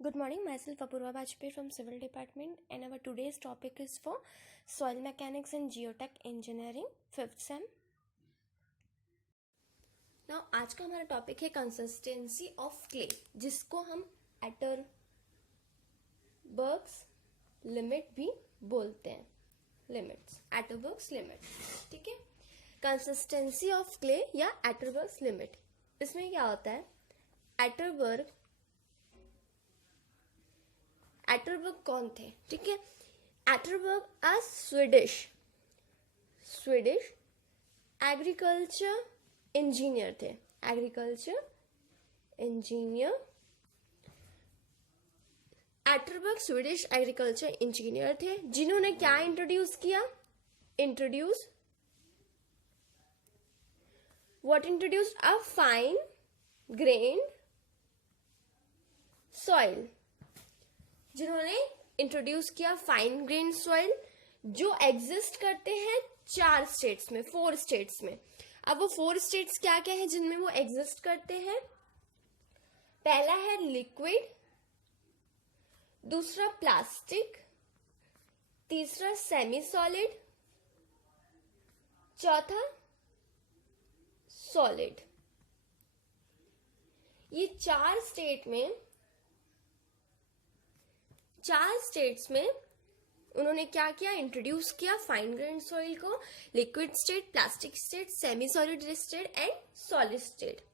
Good morning, myself Apurva Bajpayee from Civil Department and our today's topic is for Soil Mechanics and Geotech Engineering 5th Sem. Now आज का हमारा topic है consistency of clay, जिसको हम एटरबर्ग्स limit भी बोलते हैं. Limits, Atterberg's limit. ठीक है, कंसिस्टेंसी ऑफ क्ले या एटरबर्ग्स लिमिट. इसमें क्या होता है, एटरबर्ग कौन थे? ठीक है, एटरबर्ग आ स्वीडिश एग्रीकल्चर इंजीनियर थे. एटरबर्ग स्वीडिश एग्रीकल्चर इंजीनियर थे, जिन्होंने क्या इंट्रोड्यूस किया? What introduced? A fine grand soil. जिन्होंने इंट्रोड्यूस किया फाइन ग्रेन सॉइल, जो एग्जिस्ट करते हैं 4 स्टेट्स में, 4 स्टेट्स में. अब वो 4 स्टेट्स क्या क्या है जिनमें वो एग्जिस्ट करते हैं? पहला है लिक्विड, दूसरा प्लास्टिक, तीसरा सेमी सॉलिड, चौथा सॉलिड. ये 4 स्टेट्स में उन्होंने क्या किया? इंट्रोड्यूस किया फाइन ग्रेन सॉइल को, liquid state, plastic state, semi solid state and solid state.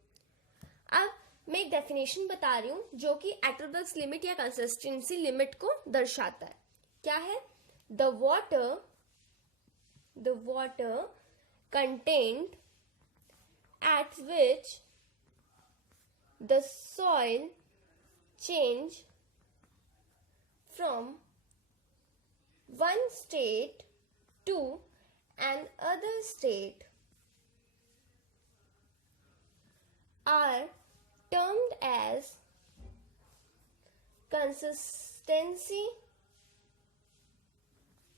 अब मैं एक डेफिनेशन बता रही हूं जो कि एटरबर्ग्स लिमिट या कंसिस्टेंसी लिमिट को दर्शाता है. क्या है? The water content at which the soil change from one state to another state are termed as consistency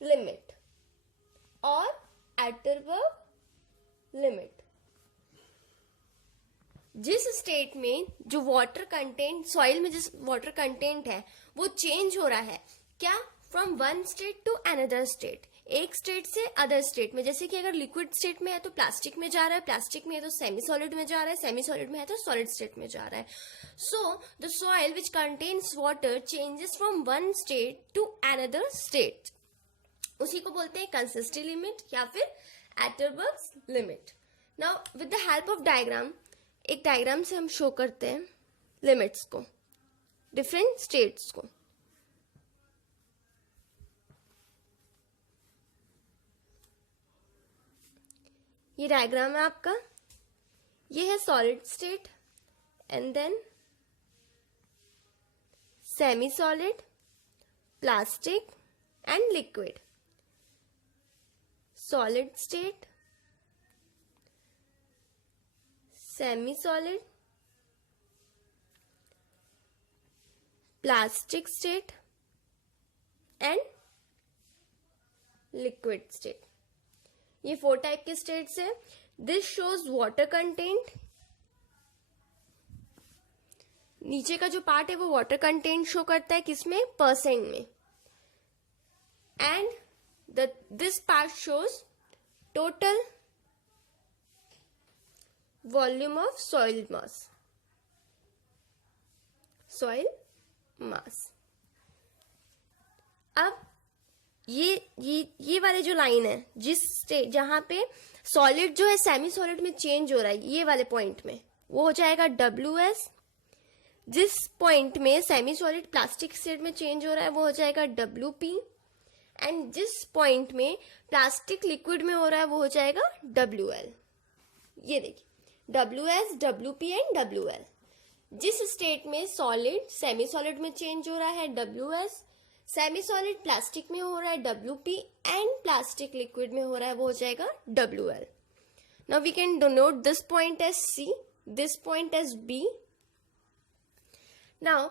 limit or Atterberg limit. जिस स्टेट में जो वाटर कंटेंट, सॉइल में जिस वाटर कंटेंट है वो चेंज हो रहा है, क्या? From one state to another state, एक स्टेट से अदर स्टेट में. जैसे कि अगर लिक्विड स्टेट में है तो प्लास्टिक में जा रहा है, प्लास्टिक में है तो सेमी सॉलिड में जा रहा है, सेमी सॉलिड में है तो सॉलिड स्टेट में जा रहा है. So the soil which contains water changes from one state to another state. उसी को बोलते हैं कंसिस्टेंसी लिमिट या फिर Atterberg's limit. Now with the help of diagram, एक डायग्राम से हम शो करते हैं लिमिट्स को, डिफरेंट स्टेट्स को. ये डायग्राम है आपका. ये है solid state and then semi solid, plastic and liquid. Solid state, semi solid, plastic state and liquid state. ये 4 टाइप के स्टेट्स है. This shows water content. नीचे का जो पार्ट है वो वाटर कंटेंट शो करता है, किसमें? परसेंट में. And this part shows total volume of soil मास. अब ये वाले जो लाइन है, जहां पे सॉलिड जो है सेमी सॉलिड में चेंज हो रहा है, ये वाले पॉइंट में वो हो जाएगा WS. जिस पॉइंट में सेमी सॉलिड प्लास्टिक स्टेट में चेंज हो रहा है वो हो जाएगा WP. एंड जिस पॉइंट में प्लास्टिक लिक्विड में हो रहा है वो हो जाएगा WL. ये देखिए, WS, WP एंड WL. जिस स्टेट में सॉलिड सेमी सॉलिड में चेंज हो रहा है WS, सेमी सॉलिड प्लास्टिक में हो रहा है WP एंड प्लास्टिक लिक्विड में हो रहा है वो हो जाएगा WL. Now we can denote this point as C, this point as B. Now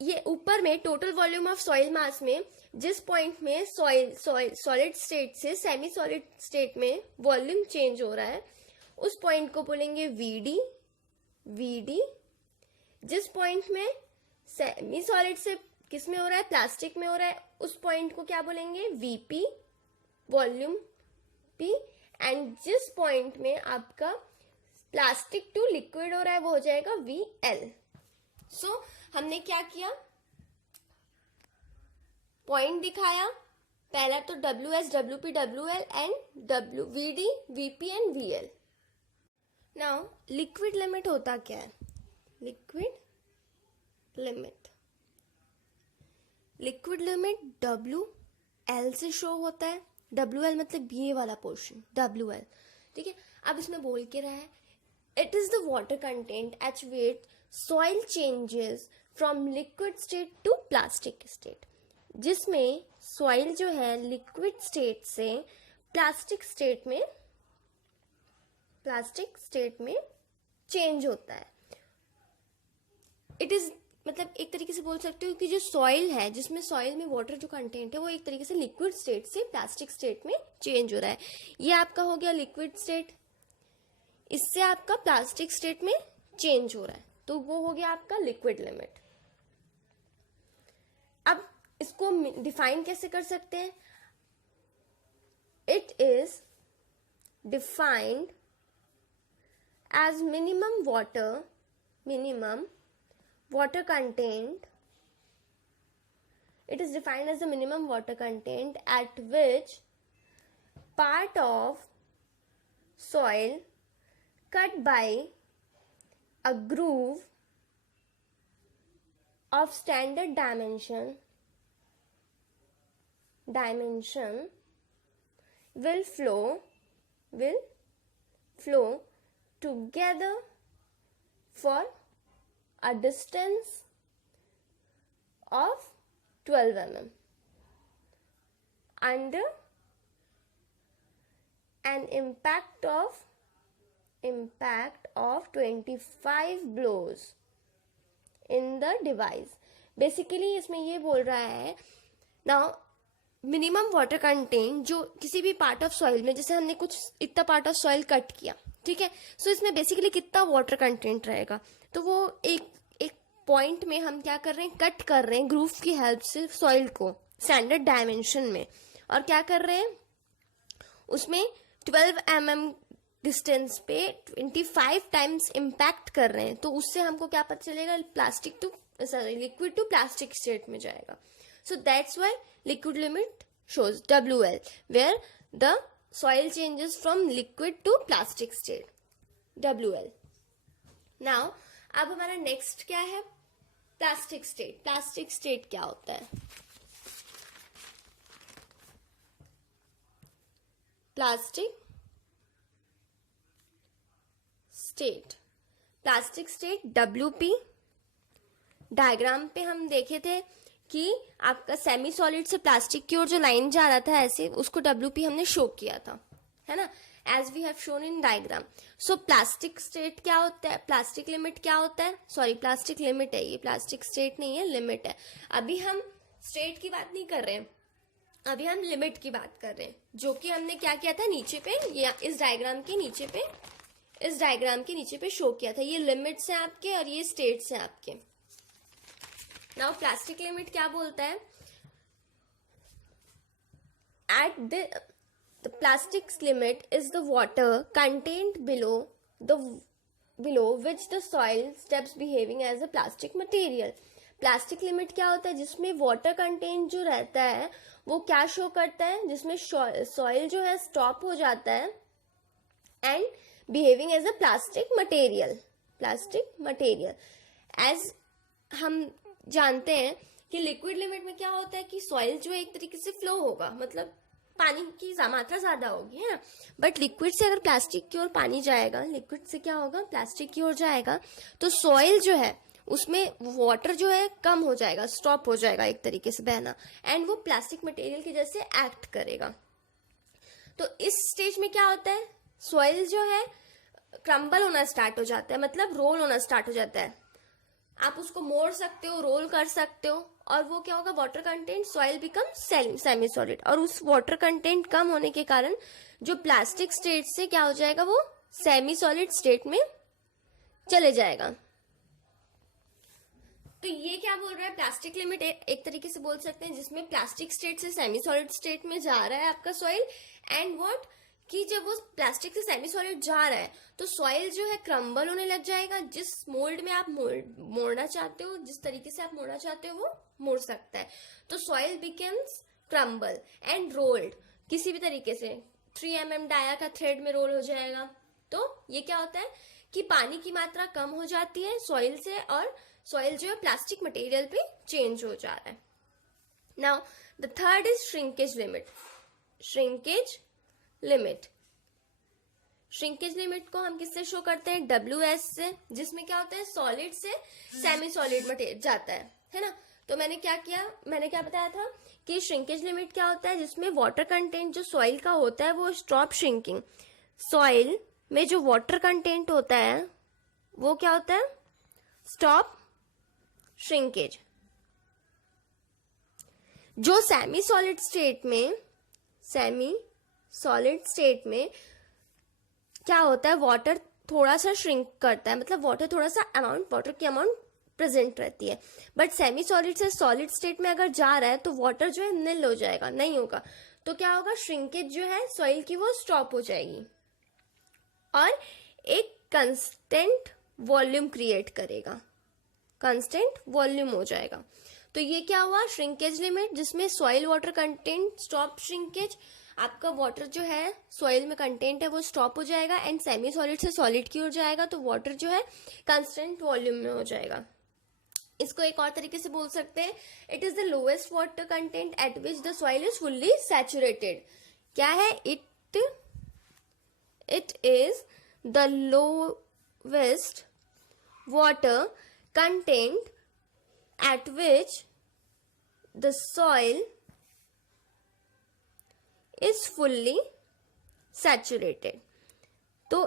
ये ऊपर में total volume of soil mass में जिस पॉइंट में सॉलिड स्टेट से सेमी सॉलिड स्टेट में वॉल्यूम चेंज हो रहा है उस पॉइंट को बोलेंगे VD. जिस पॉइंट में सेमी सॉलिड से किस में हो रहा है, प्लास्टिक में हो रहा है, उस पॉइंट को क्या बोलेंगे, वीपी, वॉल्यूम पी। एंड जिस पॉइंट में आपका प्लास्टिक टू लिक्विड हो रहा है वो हो जाएगा VL। सो हमने क्या किया, पॉइंट दिखाया, पहला तो WS, WP, WL and VD, VP and VL। Now liquid limit होता क्या है, लिक्विड लिमिट WL से शो होता है। WL मतलब ये वाला पोर्शन WL, ठीक है। अब इसमें बोल के रहा है it is the water content at which soil changes from liquid state to plastic state, जिसमें सॉइल जो है लिक्विड स्टेट से प्लास्टिक स्टेट में चेंज होता है। इट इज मतलब एक तरीके से बोल सकते हो कि जो सॉइल है, जिसमें सॉइल में वाटर जो कंटेंट है वो एक तरीके से लिक्विड स्टेट से प्लास्टिक स्टेट में चेंज हो रहा है। ये आपका हो गया लिक्विड स्टेट, इससे आपका प्लास्टिक स्टेट में चेंज हो रहा है, तो वो हो गया आपका लिक्विड लिमिट। अब इसको डिफाइन कैसे कर सकते हैं, it is defined as minimum water content, it is defined as the minimum water content at which part of soil cut by a groove of standard dimension will flow together for a distance of 12 mm under an impact of 25 blows in the device। Basically इसमें ये बोल रहा है now minimum water content जो किसी भी part of soil में, जैसे हमने कुछ इतना पार्ट ऑफ सॉइल कट किया, ठीक है, सो इसमें बेसिकली कितना वाटर कंटेंट रहेगा, तो वो एक पॉइंट में हम क्या कर रहे हैं, कट कर रहे हैं ग्रूव की हेल्प से सॉइल को स्टैंडर्ड डायमेंशन में, और क्या कर रहे हैं उसमें 12 mm डिस्टेंस पे 25 टाइम्स इम्पैक्ट कर रहे हैं, तो उससे हमको क्या पता चलेगा, लिक्विड टू प्लास्टिक स्टेट में जाएगा। So that's why liquid limit shows WL where the soil changes from liquid to plastic state, WL। Now अब हमारा नेक्स्ट क्या है, प्लास्टिक स्टेट। प्लास्टिक स्टेट क्या होता है, प्लास्टिक स्टेट WP डायग्राम पे हम देखे थे कि आपका सेमी सॉलिड से प्लास्टिक की ओर जो लाइन जा रहा था ऐसे, उसको WP हमने शो किया था, है ना, as we have shown in diagram. So plastic state क्या होता है, प्लास्टिक लिमिट क्या होता है, सॉरी प्लास्टिक लिमिट है ये, प्लास्टिक स्टेट नहीं है, लिमिट है। अभी हम स्टेट की बात नहीं कर रहे हैं, अभी हम लिमिट की बात कर रहे हैं, जो कि हमने क्या किया था नीचे पे, ये इस डायग्राम के नीचे पे शो किया था। ये लिमिट्स हैं आपके और ये स्टेट्स हैं आपके। नाउ प्लास्टिक लिमिट क्या बोलता है, eight the plastic's limit is the water contained below which the soil stops behaving as a plastic material। Plastic limit क्या होता है, जिसमें वाटर कंटेंट जो रहता है वो क्या शो करता है, जिसमें सॉइल जो है स्टॉप हो जाता है and behaving as a plastic material. As हम जानते हैं कि लिक्विड लिमिट में क्या होता है कि सॉइल जो है एक तरीके से फ्लो होगा, मतलब पानी की मात्रा ज्यादा होगी, है ना, बट लिक्विड से अगर प्लास्टिक की ओर पानी जाएगा, लिक्विड से क्या होगा, प्लास्टिक की ओर जाएगा, तो सॉइल जो है उसमें वाटर जो है कम हो जाएगा, स्टॉप हो जाएगा एक तरीके से बहना, एंड वो प्लास्टिक मटेरियल की जैसे एक्ट करेगा। तो इस स्टेज में क्या होता है, सॉइल जो है क्रम्बल होना स्टार्ट हो जाता है, मतलब रोल होना स्टार्ट हो जाता है। आप उसको मोड़ सकते हो, रोल कर सकते हो, और वो क्या होगा, water content, soil become semi solid, और उस वाटर कंटेंट कम होने के कारण जो प्लास्टिक स्टेट से क्या हो जाएगा, वो सेमी सॉलिड स्टेट में चले जाएगा। तो ये क्या बोल रहा है, प्लास्टिक लिमिट एक तरीके से बोल सकते हैं, जिसमें प्लास्टिक स्टेट से सेमी सॉलिड स्टेट में जा रहा है आपका सॉइल। एंड व्हाट, कि जब वो प्लास्टिक से सेमी सॉलिड जा रहा है तो सॉइल जो है क्रम्बल होने लग जाएगा। जिस मोल्ड में आप मोड़ना चाहते हो, जिस तरीके से आप मोड़ना चाहते हो वो मोड़ सकता है। तो soil becomes crumble and rolled, किसी भी तरीके से 3 mm डाया का थ्रेड में रोल हो जाएगा। तो ये क्या होता है कि पानी की मात्रा कम हो जाती है सॉइल से, और सॉइल जो है प्लास्टिक मटेरियल पे चेंज हो जा रहा है। Now the third is shrinkage limit. Shrinkage limit, shrinkage limit को हम किससे शो करते हैं, WS से, जिसमें क्या होता है सॉलिड से सेमी सॉलिड मटेरियल जाता है ना। तो मैंने क्या बताया था कि श्रिंकेज लिमिट क्या होता है, जिसमें वाटर कंटेंट जो सॉइल का होता है वो स्टॉप श्रिंकिंग। सॉइल में जो वाटर कंटेंट होता है वो क्या होता है, स्टॉप श्रिंकेज। जो सेमी सॉलिड स्टेट में क्या होता है, वाटर थोड़ा सा श्रिंक करता है, मतलब वाटर की अमाउंट प्रेजेंट रहती है। बट सेमी सॉलिड से सॉलिड स्टेट में अगर जा रहा है तो वाटर जो है निल हो जाएगा, नहीं होगा। तो क्या होगा, श्रिंकेज जो है सॉइल की वो स्टॉप हो जाएगी और एक कंस्टेंट वॉल्यूम क्रिएट करेगा, कांस्टेंट वॉल्यूम हो जाएगा। तो ये क्या हुआ, श्रिंकेज लिमिट, जिसमें soil water content stop shrinkage, आपका वाटर जो है सॉइल में कंटेंट है वो स्टॉप हो जाएगा एंड सेमी सॉलिड से सॉलिड की ओर जाएगा, तो वाटर जो है कांस्टेंट वॉल्यूम में हो जाएगा। इसको एक और तरीके से बोल सकते हैं, it is the lowest water content at which the soil is fully saturated. क्या है, it is the lowest water content at which the soil is fully saturated। तो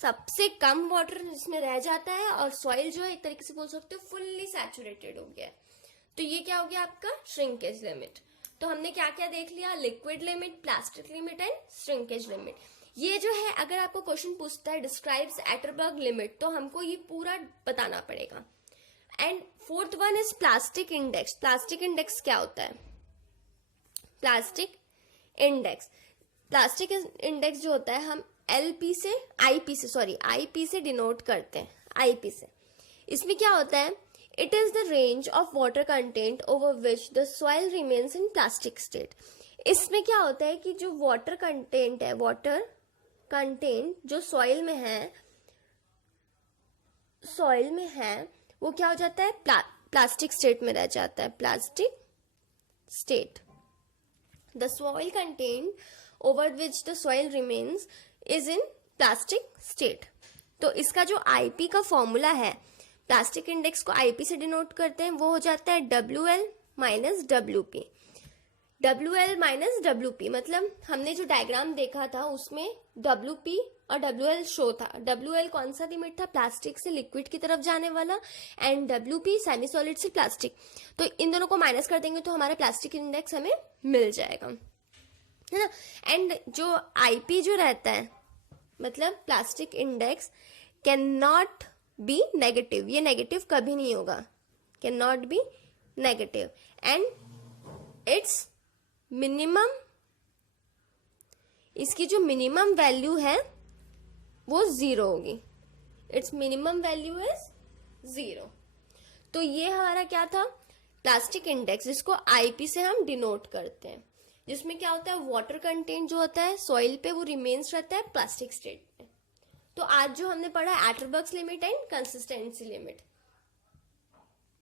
सबसे कम वाटर जिसमें रह जाता है और सॉइल जो है एक तरीके से बोल सकते हो फुल्ली सैचुरेटेड हो गया है। तो ये क्या हो गया आपका श्रिंकेज लिमिट। तो हमने क्या क्या देख लिया, liquid limit, plastic limit and shrinkage limit. ये जो है अगर आपको क्वेश्चन पूछता है डिस्क्राइब्स एटरबर्ग लिमिट, तो हमको ये पूरा बताना पड़ेगा। And fourth one is plastic index. Plastic index क्या होता है, प्लास्टिक इंडेक्स जो होता है हम आईपी से डिनोट करते हैं, आईपी से। इसमें क्या होता है, it is the range of water content over which the soil remains in plastic state. इसमें क्या होता है कि जो वाटर कंटेंट जो सॉइल में है वो क्या हो जाता है, प्लास्टिक स्टेट में रह जाता है, plastic state. The soil content over which the soil remains is in plastic state. तो इसका जो आईपी का फॉर्मूला है, प्लास्टिक इंडेक्स को आईपी से डिनोट करते हैं, वो हो जाता है WL minus WP। WL minus WP मतलब हमने जो डायग्राम देखा था उसमें WP और WL शो था। WL कौन सा लिमिट था, प्लास्टिक से लिक्विड की तरफ जाने वाला, एंड WP सेमी सॉलिड से प्लास्टिक। तो इन दोनों को माइनस कर देंगे तो हमारा प्लास्टिक इंडेक्स हमें मिल जाएगा, है ना। एंड जो आईपी जो रहता है, मतलब plastic index can not be negative, ये नेगेटिव कभी नहीं होगा, can not be negative. And it's minimum, इसकी जो मिनिमम वैल्यू है वो 0 होगी, इट्स मिनिमम वैल्यू इज 0। तो ये हमारा क्या था, प्लास्टिक इंडेक्स, जिसको आईपी से हम डिनोट करते हैं, जिसमें क्या होता है, वाटर कंटेंट जो होता है सॉइल पे वो रिमेन्स रहता है प्लास्टिक स्टेट में। तो आज जो हमने पढ़ा एटरबर्ग्स लिमिट एंड कंसिस्टेंसी लिमिट।